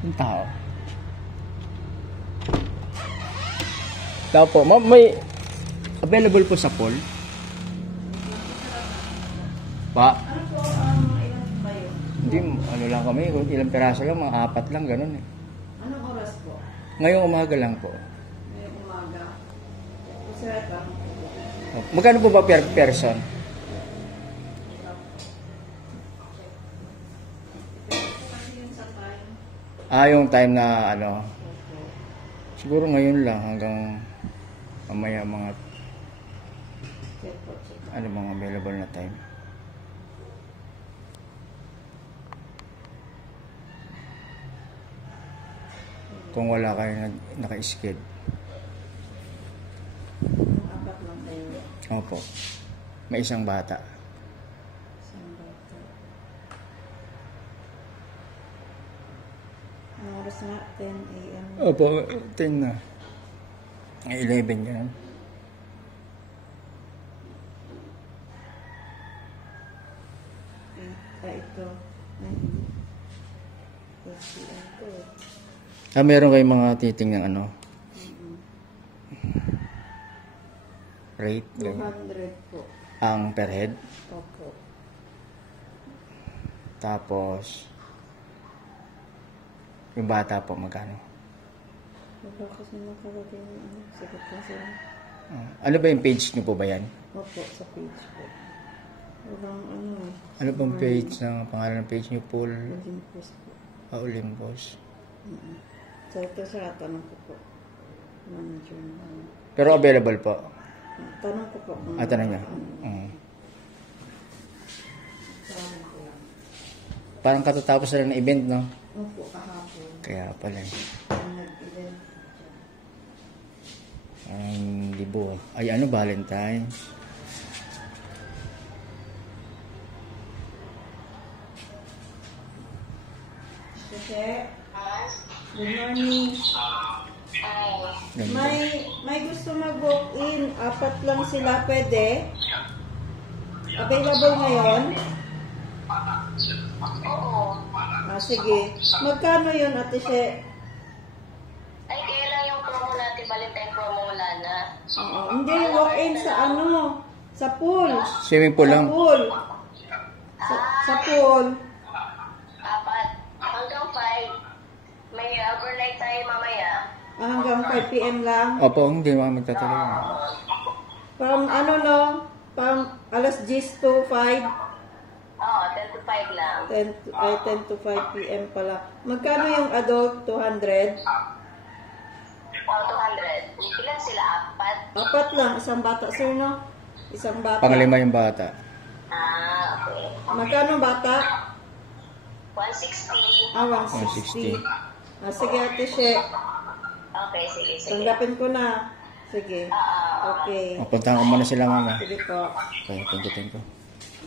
Yung tao. Tao po, ma'am, may available po sa pool? Pa? Ano po, ilan ba yun? Hindi, ano lang kami, ilang piraso lang, mga 4 lang, ganun eh. Anong oras po? Ngayong umaga lang po. Ngayong umaga. Kasi lang. Magkano po ba per person? Kasi yun sa time. Yung time na ano, siguro ngayon lang hanggang mamaya mga ano mga available na time. Kung wala kayo naka-skid. Apat lang tayo. Opo. May isang bata. Isang bata. Anong oras nga? 10 a.m. Opo, 10 na. 11 yan. Ito. 8 p.m. to. Meron kayong mga titing ng ano? Rate? 200 po. Ang per head? Opo. Tapos, yung bata po magkano? Wala kasi nakalagay ng ano. Sagot na sila. Ano ba yung page niyo po ba yan? Opo, sa page po. Walang ano. Ano bang page ng pangalan ng page niyo? Pool Olympus po. Olympus. So ito sa tanong ko po. Manager na. Pero available po. Tanong ko po. Tanong niya. Tanong ko lang. Parang katatapos na ng event, no? Opo, kahapon. Kaya pala eh. Nag-event. Ang libo. Ay, ano, Valentine's? Kasi, good morning. Ganun. May gusto mag-walk in. 4 lang sila. Pwede? Available ngayon? Sige. Magkano yun, Ate She? Ay, kailan yung promo natin, Valentine promo wala na. Hindi, walk-in sa ano? Sa pool. Swimming pool lang. Sa pool. Sa pool. 4 hanggang 5. May overnight tayo mamaya. Hanggang 5 p.m. lang. Opo, hindi naman magtatagal. Parang ano no? Parang alas 10 to 5. Oo, 10 to 5 lang. 10 to 5 p.m. pala. Magkano yung adult? 200? Oo, 200. Ilan sila? 4? 4 lang. Isang bata, sir, no? Isang bata. Panglima yung bata. Okay. Magkano bata? 160. 160. Sige, Ate She. Okay, sige, sige. Tanggapin ko na. Sige. Okay. Puntahan ko muna sila, mama. Sige po. Okay, thank you.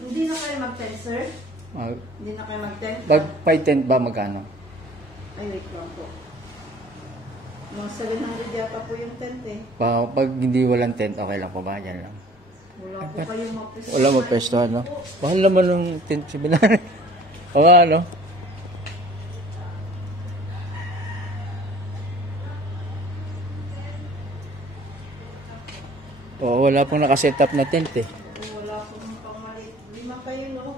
Hindi na kayo mag-tent, sir? Hindi na kayo mag-tent? Pag 5 ba magkano? Ay, wait lang po. Mga 700 yata po yung tent eh. Pag hindi walang tent, okay lang po ba? Yan lang. Wala po kayong mapresto. Wala magpestuhan, no? Mahal naman ng tent seminar. O nga, no? Oo, wala pong nakaset up na tent eh. Wala pong pangmalit. 5 kayo, no?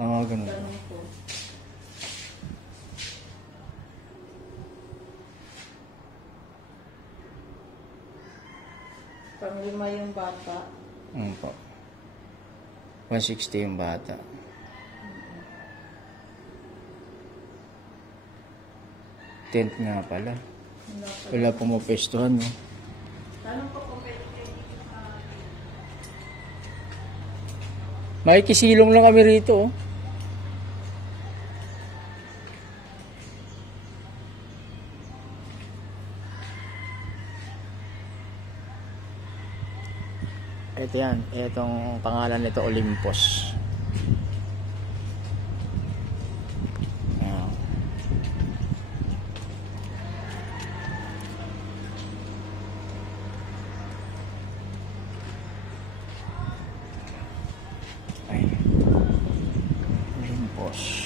Oo, ganun. Ganun po. Pang-5 yung bata. Po. 160 yung bata. Tent nga pala. Wala pong mapestuhan, no? Tanong ko kung pwede kayo dito sa... Makikisilong lang kami rito, oh. Ito yan. Itong pangalan nito, Olympus. Ayan. Ay. Olympus.